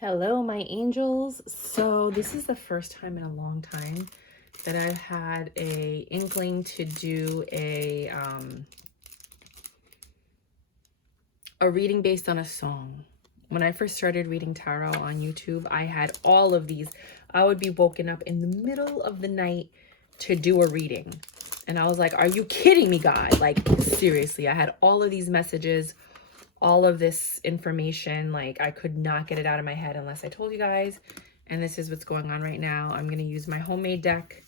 Hello, my angels. So this is the first time in a long time that I've had a inkling to do a reading based on a song. When I first started reading tarot on YouTube, I had all of these. I would be woken up in the middle of the night to do a reading. And I was like, are you kidding me, God? Like, seriously, I had all of these messages, all of this information. Like, I could not get it out of my head unless I told you guys. And this is what's going on right now. I'm going to use my homemade deck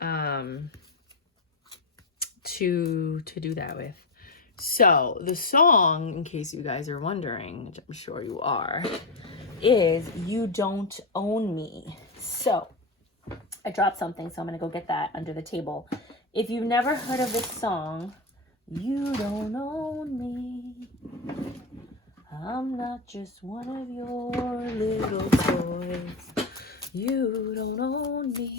to do that with. So the song, in case you guys are wondering, which I'm sure you are, is You Don't Own Me. So I dropped something, so I'm going to go get that under the table. If you've never heard of this song, you don't own me. I'm not just one of your little toys. You don't own me.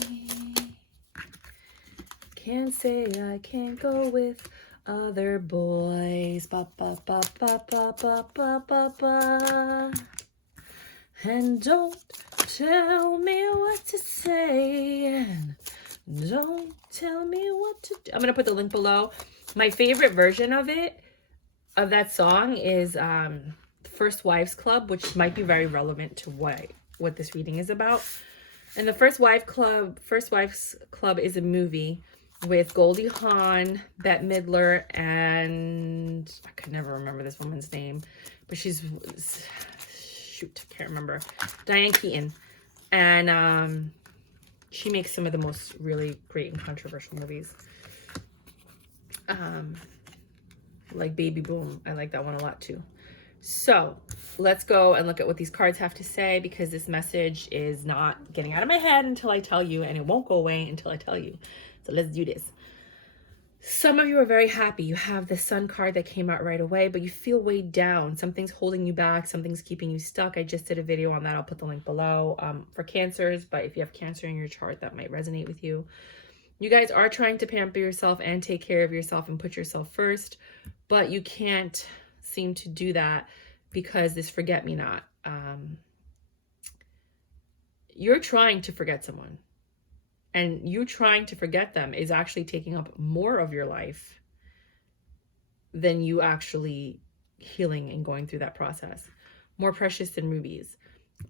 Can't say I can't go with other boys. Ba ba ba ba ba ba ba ba ba. And don't tell me what to say. And don't tell me what to do. I'm gonna put the link below. My favorite version of it, of that song, is First Wives Club, which might be very relevant to what this reading is about. And the First Wives Club is a movie with Goldie Hawn, Bette Midler, and I could never remember this woman's name, but she's, shoot, I can't remember, Diane Keaton. And she makes some of the most really great and controversial movies. Like Baby Boom, I like that one a lot too. So let's go and look at what these cards have to say, because this message is not getting out of my head until I tell you, and it won't go away until I tell you. So let's do this. Some of you are very happy. You have the Sun card that came out right away, but you feel weighed down. Something's holding you back. Something's keeping you stuck. I just did a video on that. I'll put the link below for Cancers, but if you have Cancer in your chart, that might resonate with you. You guys are trying to pamper yourself and take care of yourself and put yourself first, but you can't seem to do that because this forget-me-not. You're trying to forget someone, and you trying to forget them is actually taking up more of your life than you actually healing and going through that process. More precious than rubies.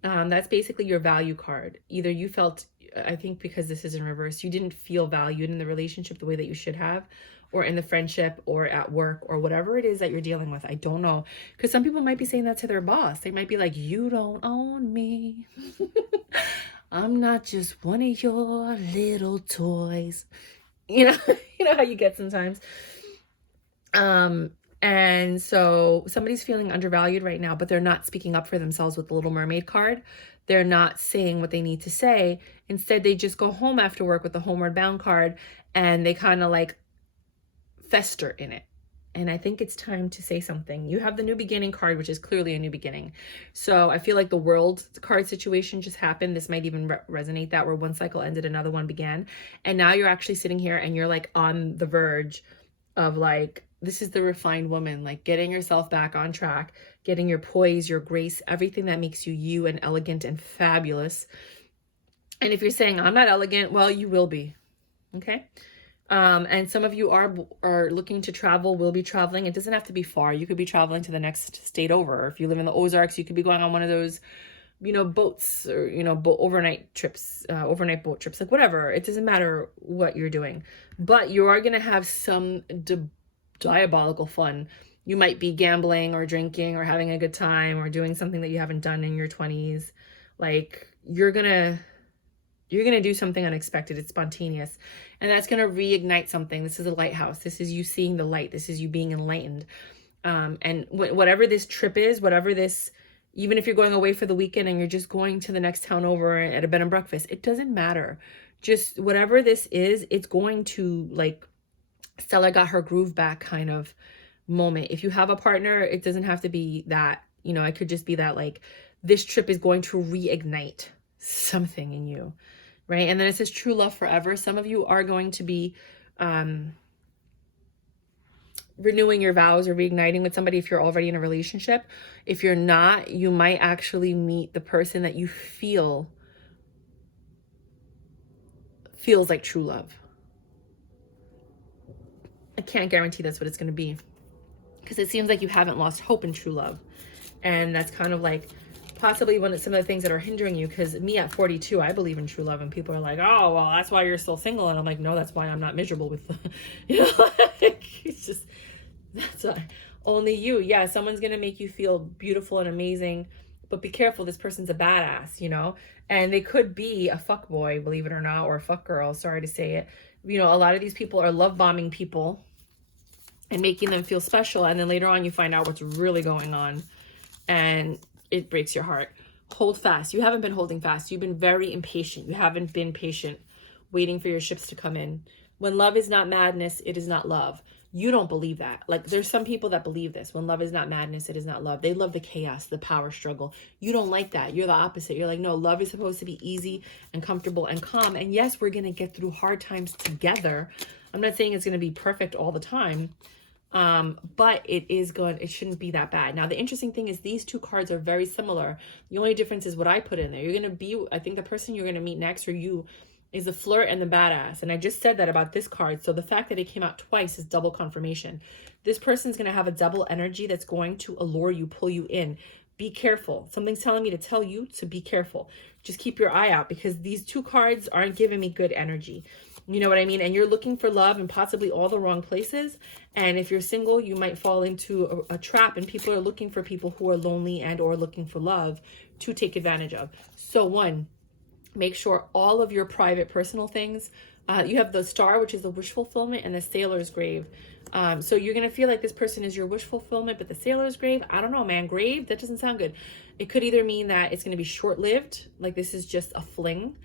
That's basically your value card. Either you felt, I think because this is in reverse, you didn't feel valued in the relationship the way that you should have, or in the friendship, or at work, or whatever it is that you're dealing with. I don't know. Because some people might be saying that to their boss. They might be like, you don't own me. I'm not just one of your little toys. You know, you know how you get sometimes. And so somebody's feeling undervalued right now, but they're not speaking up for themselves with the Little Mermaid card. They're not saying what they need to say. Instead, they just go home after work with the Homeward Bound card, and they kind of like fester in it. And I think it's time to say something. You have the New Beginning card, which is clearly a new beginning. So I feel like the World card situation just happened. This might even resonate that, where one cycle ended, another one began. And now you're actually sitting here and you're like on the verge of like, this is the refined woman, like getting yourself back on track, getting your poise, your grace, everything that makes you you and elegant and fabulous. And if you're saying, I'm not elegant, well, you will be. Okay. And some of you are looking to travel, will be traveling. It doesn't have to be far. You could be traveling to the next state over. If you live in the Ozarks, you could be going on one of those, you know, boats, or, you know, overnight trips, overnight boat trips, like whatever. It doesn't matter what you're doing, but you are going to have some diabolical fun. You might be gambling or drinking or having a good time or doing something that you haven't done in your 20s. Like you're going to do something unexpected. It's spontaneous. And that's going to reignite something. This is a lighthouse. This is you seeing the light. This is you being enlightened. And whatever this trip is, whatever this, even if you're going away for the weekend and you're just going to the next town over at a bed and breakfast, it doesn't matter. Just whatever this is, it's going to like Stella got her groove back kind of moment. If you have a partner, it doesn't have to be that, you know, it could just be that like this trip is going to reignite something in you. Right? And then it says true love forever. Some of you are going to be renewing your vows or reigniting with somebody if you're already in a relationship. If you're not, you might actually meet the person that you feels like true love. I can't guarantee that's what it's going to be, because it seems like you haven't lost hope in true love. And that's kind of like possibly some of the things that are hindering you. Because me at 42, I believe in true love, and people are like, oh, well, that's why you're still single. And I'm like, no, that's why I'm not miserable with it's just, that's why. Only you. Yeah, someone's going to make you feel beautiful and amazing, but be careful, this person's a badass, and they could be a fuck boy, believe it or not, or a fuck girl, sorry to say it. A lot of these people are love bombing people and making them feel special, and then later on you find out what's really going on, and it breaks your heart. Hold fast. You haven't been holding fast. You've been very impatient. You haven't been patient, waiting for your ships to come in. When love is not madness, it is not love. You don't believe that. Like, there's some people that believe this. When love is not madness, it is not love. They love the chaos, the power struggle. You don't like that. You're the opposite. You're like, no, love is supposed to be easy and comfortable and calm. And yes, we're going to get through hard times together. I'm not saying it's going to be perfect all the time. But it shouldn't be that bad. Now, the interesting thing is these two cards are very similar. The only difference is what I put in there. I think the person you're going to meet next, or you, is the flirt and the badass. And I just said that about this card. So the fact that it came out twice is double confirmation. This person's going to have a double energy that's going to allure you, pull you in. Be careful. Something's telling me to tell you to be careful. Just keep your eye out, because these two cards aren't giving me good energy. You know what I mean? And you're looking for love in possibly all the wrong places. And if you're single, you might fall into a trap, and people are looking for people who are lonely and or looking for love to take advantage of. So one, make sure all of your private personal things, you have the star, which is the wish fulfillment, and the sailor's grave. So you're going to feel like this person is your wish fulfillment, but the sailor's grave, I don't know, man, grave, that doesn't sound good. It could either mean that it's going to be short-lived, like this is just a fling,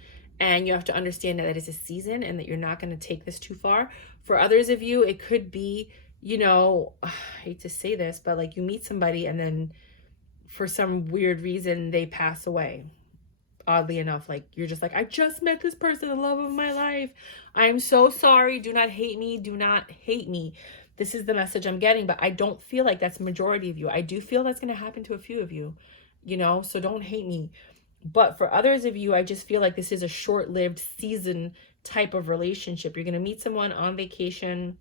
and you have to understand that it is a season and that you're not going to take this too far. For others of you, it could be, I hate to say this, but like you meet somebody and then for some weird reason they pass away. Oddly enough, like you're just like, I just met this person, the love of my life. I am so sorry. Do not hate me. Do not hate me. This is the message I'm getting, but I don't feel like that's the majority of you. I do feel that's going to happen to a few of you, so don't hate me. But for others of you, I just feel like this is a short-lived season type of relationship. You're going to meet someone on vacation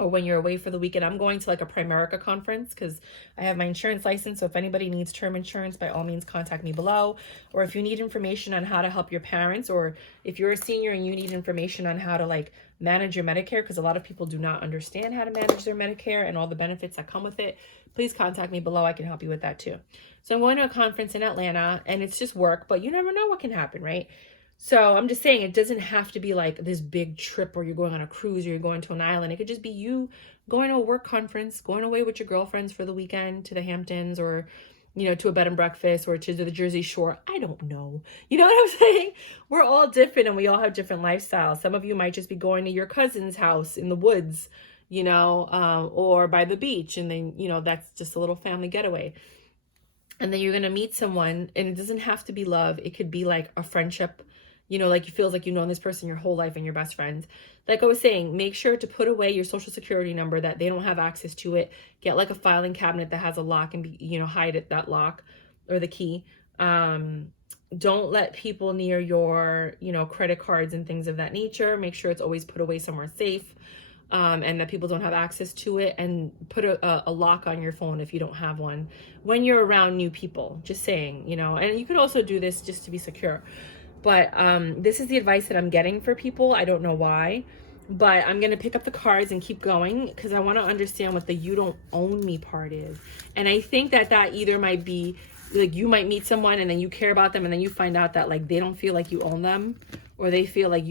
or when you're away for the weekend. I'm going to like a Primerica conference because I have my insurance license. So if anybody needs term insurance, by all means, contact me below. Or if you need information on how to help your parents, or if you're a senior and you need information on how to like manage your Medicare, because a lot of people do not understand how to manage their Medicare and all the benefits that come with it, please contact me below. I can help you with that too. So I'm going to a conference in Atlanta, and it's just work, but you never know what can happen, right? So I'm just saying, it doesn't have to be like this big trip where you're going on a cruise or you're going to an island. It could just be you going to a work conference, going away with your girlfriends for the weekend to the Hamptons, or, to a bed and breakfast, or to the Jersey Shore. I don't know. You know what I'm saying? We're all different and we all have different lifestyles. Some of you might just be going to your cousin's house in the woods, or by the beach. And then, that's just a little family getaway. And then you're going to meet someone, and it doesn't have to be love. It could be like a friendship, like you feel like you've known this person your whole life and you're best friends. Like I was saying, make sure to put away your social security number, that they don't have access to it. Get like a filing cabinet that has a lock and hide it, that lock or the key. Don't let people near your, credit cards and things of that nature. Make sure it's always put away somewhere safe. And that people don't have access to it, and put a lock on your phone if you don't have one when you're around new people. Just saying, and you could also do this just to be secure. But this is the advice that I'm getting for people. I don't know why, but I'm going to pick up the cards and keep going because I want to understand what the you don't own me part is. And I think that either might be like you might meet someone and then you care about them, and then you find out that like they don't feel like you own them, or they feel like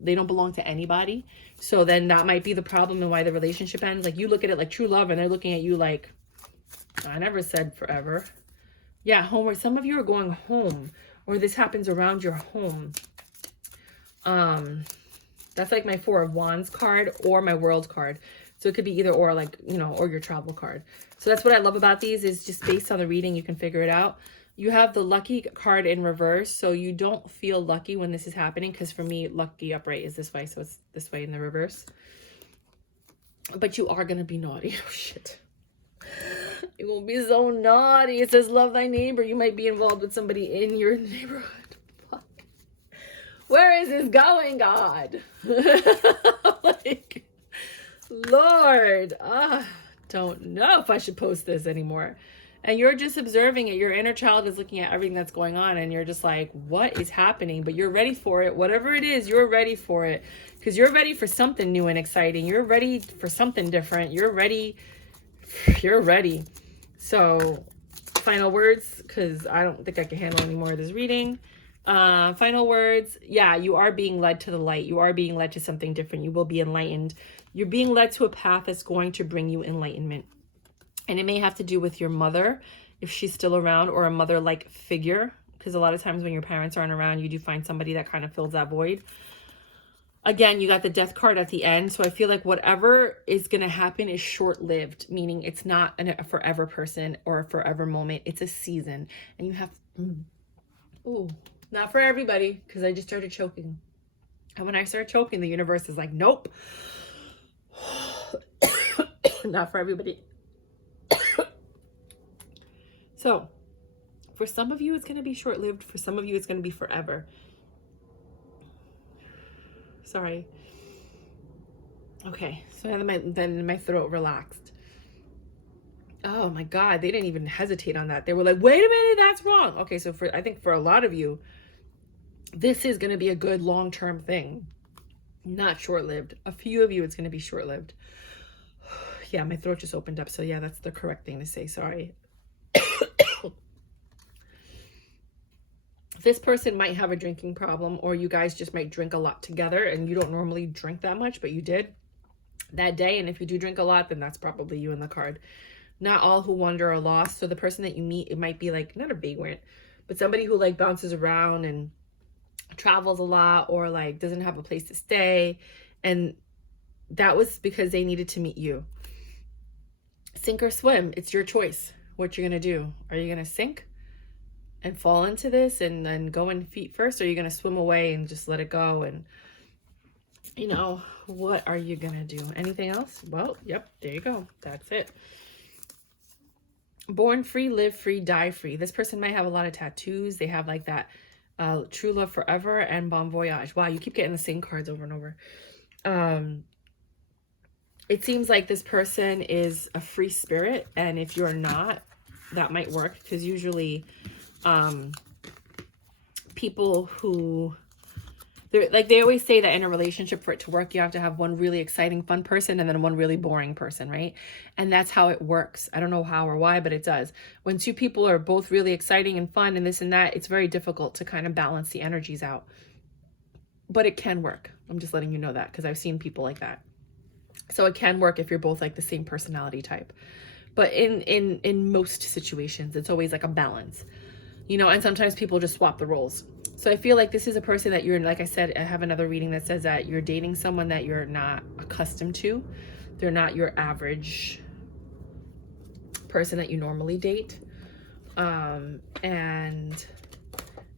they don't belong to anybody. So then that might be the problem and why the relationship ends. Like you look at it like true love, and they're looking at you like, I never said forever. Yeah, home, or some of you are going home, or this happens around your home. That's like my 4 of Wands card or my World card. So it could be either or, like, or your travel card. So that's what I love about these, is just based on the reading, you can figure it out. You have the lucky card in reverse, so you don't feel lucky when this is happening, because for me, lucky upright is this way, so it's this way in the reverse. but you are going to be naughty. Oh, shit. You won't be so naughty. It says, love thy neighbor. You might be involved with somebody in your neighborhood. Fuck. Where is this going, God? Like, Lord. Don't know if I should post this anymore. And you're just observing it. Your inner child is looking at everything that's going on, and you're just like, what is happening? But you're ready for it. Whatever it is, you're ready for it. Because you're ready for something new and exciting. You're ready for something different. You're ready. You're ready. So, final words, because I don't think I can handle any more of this reading. Final words. Yeah, you are being led to the light. You are being led to something different. You will be enlightened. You're being led to a path that's going to bring you enlightenment. And it may have to do with your mother, if she's still around, or a mother-like figure. Because a lot of times when your parents aren't around, you do find somebody that kind of fills that void. Again, you got the death card at the end. So I feel like whatever is going to happen is short-lived, meaning it's not a forever person or a forever moment. It's a season. And you have... Ooh, not for everybody, because I just started choking. And when I start choking, the universe is like, nope. Not for everybody. So, for some of you, it's going to be short-lived. For some of you, it's going to be forever. Sorry. Okay, so then my throat relaxed. Oh my God, they didn't even hesitate on that. They were like, wait a minute, that's wrong. Okay, so I think for a lot of you, this is going to be a good long-term thing. Not short-lived. A few of you, it's going to be short-lived. Yeah, my throat just opened up. So yeah, that's the correct thing to say. Sorry. This person might have a drinking problem, or you guys just might drink a lot together, and you don't normally drink that much, but you did that day. And if you do drink a lot, then that's probably you in the card. Not all who wander are lost. So the person that you meet, it might be like, not a vagrant, but somebody who like bounces around and travels a lot, or like doesn't have a place to stay. And that was because they needed to meet you. Sink or swim, it's your choice. What you're going to do. Are you going to sink and fall into this and then go in feet first? Or are you going to swim away and just let it go? And, you know, what are you going to do? Anything else? Well, yep, there you go. That's it. Born free, live free, die free. This person might have a lot of tattoos. They have like that true love forever and bon voyage. Wow, you keep getting the same cards over and over. It seems like this person is a free spirit, and if you're not, that might work, because usually people who, they always say that in a relationship, for it to work, you have to have one really exciting, fun person and then one really boring person, right? And that's how it works. I don't know how or why, but it does. When two people are both really exciting and fun and this and that, it's very difficult to kind of balance the energies out. But it can work. I'm just letting you know that, because I've seen people like that. So it can work if you're both like the same personality type. But in most situations, it's always like a balance, you know, and sometimes people just swap the roles. So I feel like this is a person that you're, like I said, I have another reading that says that you're dating someone that you're not accustomed to. They're not your average person that you normally date. And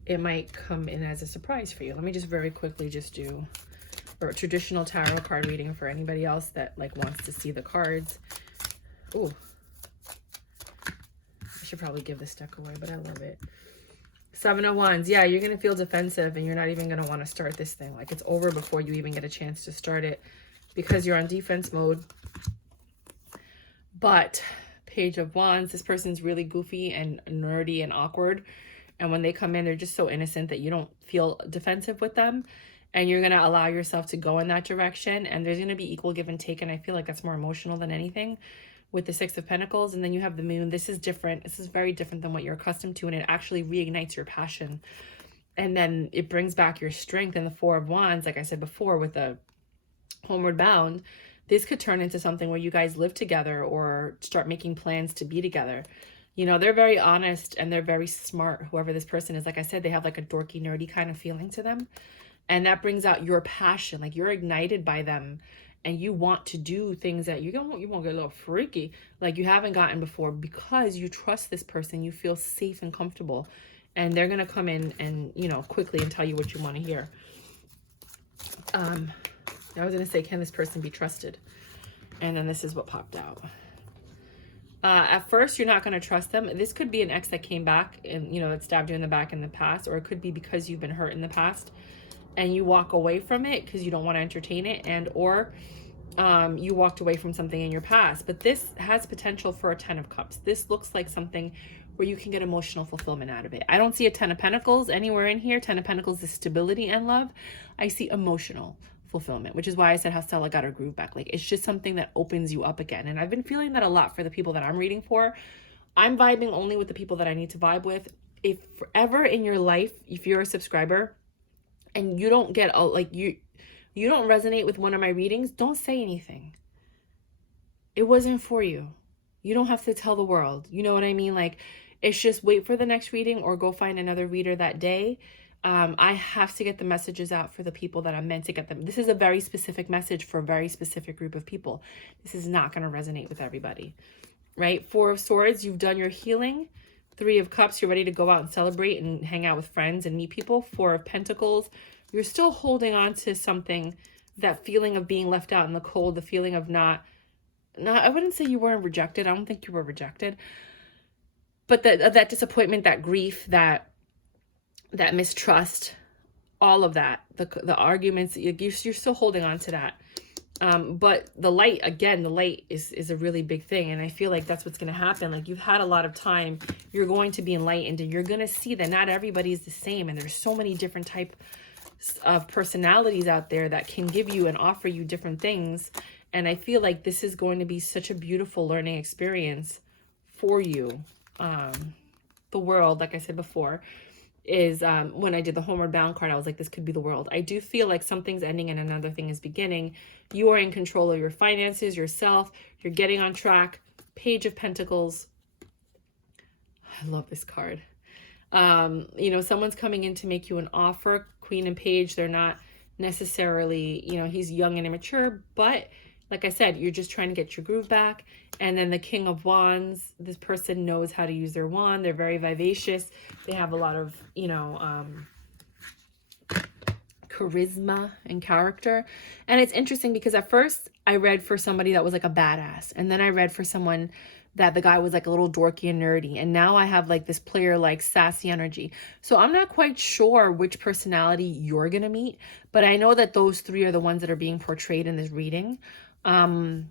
it might come in as a surprise for you. Let me just very quickly just do a traditional tarot card reading for anybody else that like wants to see the cards. Ooh. I should probably give this deck away, but I love it. 7 of Wands. Yeah, you're going to feel defensive, and you're not even going to want to start this thing. Like, it's over before you even get a chance to start it, because you're on defense mode. But Page of Wands, this person's really goofy and nerdy and awkward. And when they come in, they're just so innocent that you don't feel defensive with them. And you're going to allow yourself to go in that direction. And there's going to be equal give and take. And I feel like that's more emotional than anything with the 6 of Pentacles. And then you have the Moon. This is different. This is very different than what you're accustomed to. And it actually reignites your passion. And then it brings back your strength. And the 4 of Wands, like I said before, with the Homeward Bound, this could turn into something where you guys live together or start making plans to be together. You know, they're very honest and they're very smart. Whoever this person is, like I said, they have like a dorky, nerdy kind of feeling to them. And that brings out your passion. Like, you're ignited by them and you want to do things that you won't get a little freaky, like you haven't gotten before, because you trust this person. You feel safe and comfortable, and they're going to come in and, you know, quickly and tell you what you want to hear. I was going to say, can this person be trusted? And then this is what popped out. At first, you're not going to trust them. This could be an ex that came back and, you know, that stabbed you in the back in the past, or it could be because you've been hurt in the past and you walk away from it because you don't want to entertain it, and or you walked away from something in your past. But this has potential for a 10 of Cups. This looks like something where you can get emotional fulfillment out of it. I don't see a 10 of Pentacles anywhere in here. 10 of Pentacles is stability and love. I see emotional fulfillment, which is why I said how Stella got her groove back. Like, it's just something that opens you up again. And I've been feeling that a lot for the people that I'm reading for. I'm vibing only with the people that I need to vibe with. If ever in your life, if you're a subscriber and you don't get you don't resonate with one of my readings, don't say anything. It wasn't for you. You don't have to tell the world. You know what I mean? Like, it's just wait for the next reading or go find another reader that day. I have to get the messages out for the people that I'm meant to get them. This is a very specific message for a very specific group of people. This is not going to resonate with everybody, right? 4 of Swords, you've done your healing. 3 of Cups, you're ready to go out and celebrate and hang out with friends and meet people. 4 of Pentacles, you're still holding on to something, that feeling of being left out in the cold, the feeling of not, I wouldn't say you weren't rejected. I don't think you were rejected. But that disappointment, that grief, that mistrust, all of that, the arguments, you're still holding on to that. But the light, again, the light is a really big thing. And I feel like that's what's going to happen. Like, you've had a lot of time, you're going to be enlightened, and you're going to see that not everybody is the same. And there's so many different types of personalities out there that can give you and offer you different things. And I feel like this is going to be such a beautiful learning experience for you. The world, like I said before, is when I did the Homeward Bound card, I was like, this could be the world. I do feel like something's ending and another thing is beginning. You are in control of your finances, yourself. You're getting on track. Page of Pentacles. I love this card. You know, someone's coming in to make you an offer. Queen and Page, they're not necessarily, you know, he's young and immature, but like I said, you're just trying to get your groove back. And then the King of Wands, this person knows how to use their wand. They're very vivacious. They have a lot of, you know, charisma and character. And it's interesting because at first I read for somebody that was like a badass. And then I read for someone that the guy was like a little dorky and nerdy. And now I have like this player like sassy energy. So I'm not quite sure which personality you're going to meet, but I know that those 3 are the ones that are being portrayed in this reading. And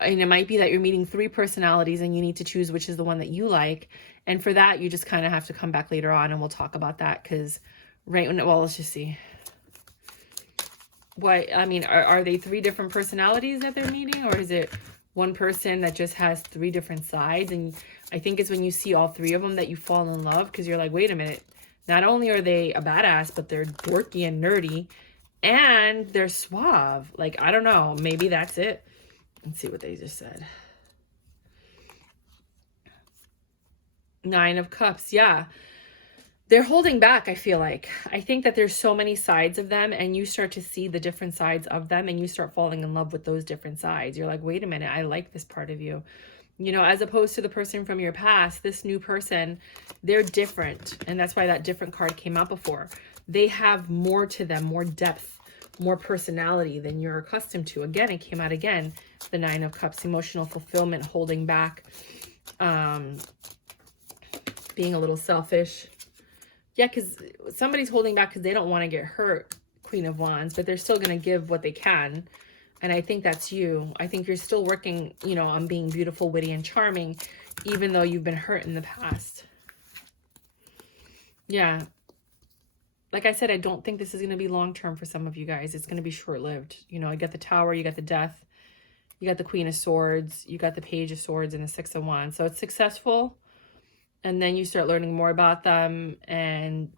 it might be that you're meeting 3 personalities and you need to choose which is the one that you like. And for that, you just kind of have to come back later on and we'll talk about that. Because well, let's just see. What, I mean, are they 3 different personalities that they're meeting? Or is it one person that just has 3 different sides? And I think it's when you see all 3 of them that you fall in love, because you're like, wait a minute. Not only are they a badass, but they're dorky and nerdy. And they're suave. Like, I don't know. Maybe that's it. Let's see what they just said. 9 of Cups. Yeah. They're holding back, I feel like. I think that there's so many sides of them, and you start to see the different sides of them, and you start falling in love with those different sides. You're like, wait a minute, I like this part of you. You know, as opposed to the person from your past, this new person, they're different. And that's why that different card came out before. They have more to them, more depth, more personality than you're accustomed to. Again, it came out again, the 9 of Cups, emotional fulfillment, holding back, being a little selfish. Yeah, because somebody's holding back because they don't want to get hurt, Queen of Wands, but they're still going to give what they can. And I think that's you. I think you're still working, you know, on being beautiful, witty, and charming, even though you've been hurt in the past. Yeah. Like I said, I don't think this is going to be long-term for some of you guys. It's going to be short-lived. You know, you got the Tower, you got the Death, you got the Queen of Swords, you got the Page of Swords, and the 6 of Wands. So it's successful. And then you start learning more about them, and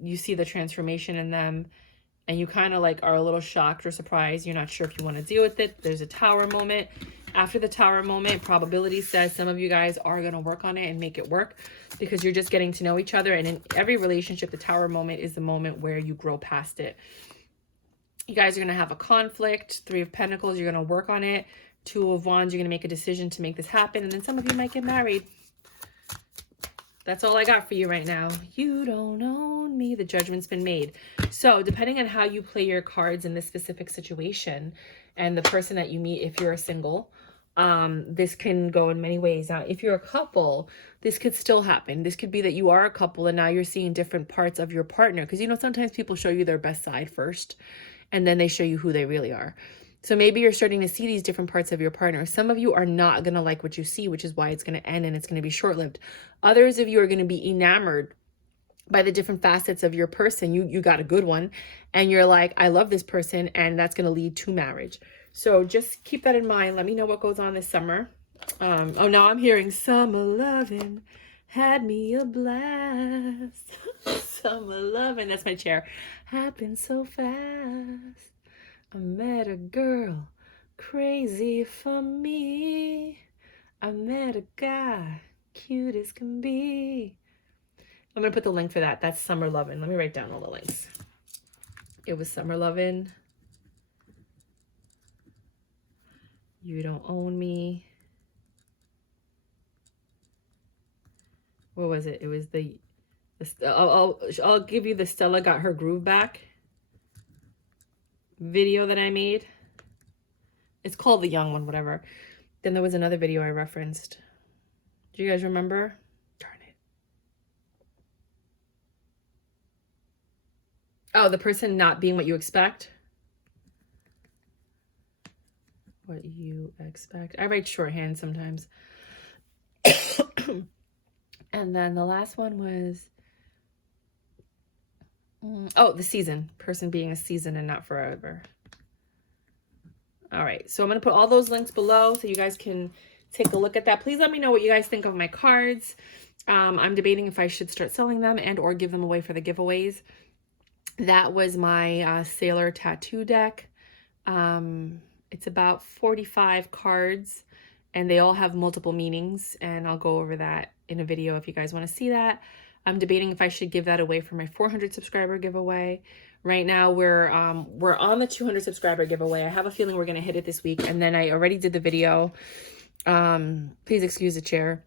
you see the transformation in them, and you kind of like are a little shocked or surprised. You're not sure if you want to deal with it. There's a Tower moment. After the Tower moment, probability says some of you guys are going to work on it and make it work, because you're just getting to know each other. And in every relationship, the Tower moment is the moment where you grow past it. You guys are going to have a conflict. 3 of Pentacles, you're going to work on it. 2 of Wands, you're going to make a decision to make this happen. And then some of you might get married. That's all I got for you right now. You don't own me. the judgment's been made. So depending on how you play your cards in this specific situation and the person that you meet, if you're a single, this can go in many ways. Now, if you're a couple, this could still happen. This could be that you are a couple and now you're seeing different parts of your partner. Because, you know, sometimes people show you their best side first and then they show you who they really are. So maybe you're starting to see these different parts of your partner. Some of you are not going to like what you see, which is why it's going to end and it's going to be short-lived. Others of you are going to be enamored by the different facets of your person. You got a good one and you're like, I love this person, and that's going to lead to marriage. So just keep that in mind. Let me know what goes on this summer. Oh, now I'm hearing summer loving had me a blast. Summer loving, that's my chair. Happened so fast. I met a girl crazy for me. I met a guy cute as can be. I'm going to put the link for that. That's Summer Lovin'. Let me write down all the links. It was Summer Lovin'. You Don't Own Me. What was it? It was the I'll give you the Stella Got Her Groove Back video that I made. It's called The Young One, whatever. Then there was another video I referenced. Do you guys remember? Darn it. Oh, the person not being what you expect. What you expect. I write shorthand sometimes. And then the last one was, oh, the season. Person being a season and not forever. All right. So I'm going to put all those links below so you guys can take a look at that. Please let me know what you guys think of my cards. I'm debating if I should start selling them and or give them away for the giveaways. That was my Sailor tattoo deck. It's about 45 cards and they all have multiple meanings, and I'll go over that in a video if you guys want to see that. I'm debating if I should give that away for my 400 subscriber giveaway. Right now we're on the 200 subscriber giveaway. I have a feeling we're going to hit it this week, and then I already did the video. Please excuse the chair.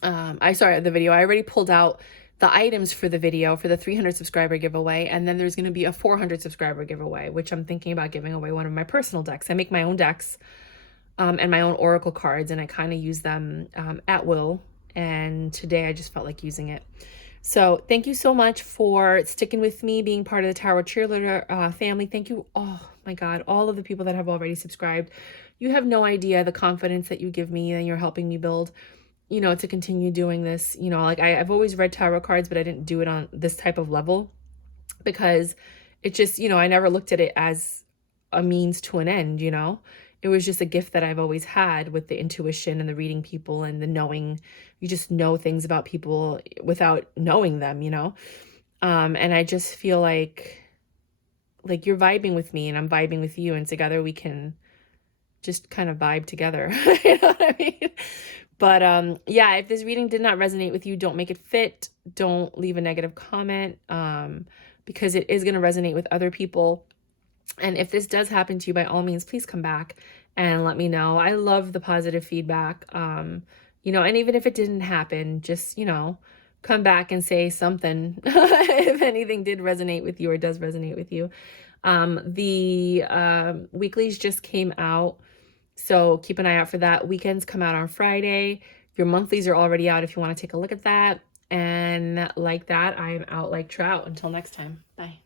The video. I already pulled out the items for the video for the 300 subscriber giveaway, and then there's going to be a 400 subscriber giveaway, which I'm thinking about giving away one of my personal decks. I make my own decks and my own oracle cards, and I kind of use them at will, and today I just felt like using it. So thank you so much for sticking with me, being part of the Tarot Cheerleader family. Thank you, oh my God, all of the people that have already subscribed. You have no idea the confidence that you give me and you're helping me build, you know, to continue doing this. You know, like I've always read tarot cards, but I didn't do it on this type of level because it just, you know, I never looked at it as a means to an end, you know. It was just a gift that I've always had with the intuition and the reading people and the knowing. You just know things about people without knowing them, you know. And I just feel like you're vibing with me and I'm vibing with you, and together we can just kind of vibe together. You know what I mean? But yeah, if this reading did not resonate with you, don't make it fit. Don't leave a negative comment because it is going to resonate with other people. And if this does happen to you, by all means, please come back and let me know. I love the positive feedback. You know, and even if it didn't happen, just, you know, come back and say something if anything did resonate with you or does resonate with you. The weeklies just came out, so keep an eye out for that. Weekends come out on Friday. Your monthlies are already out if you want to take a look at that. And like that, I'm out like trout. Until next time. Bye.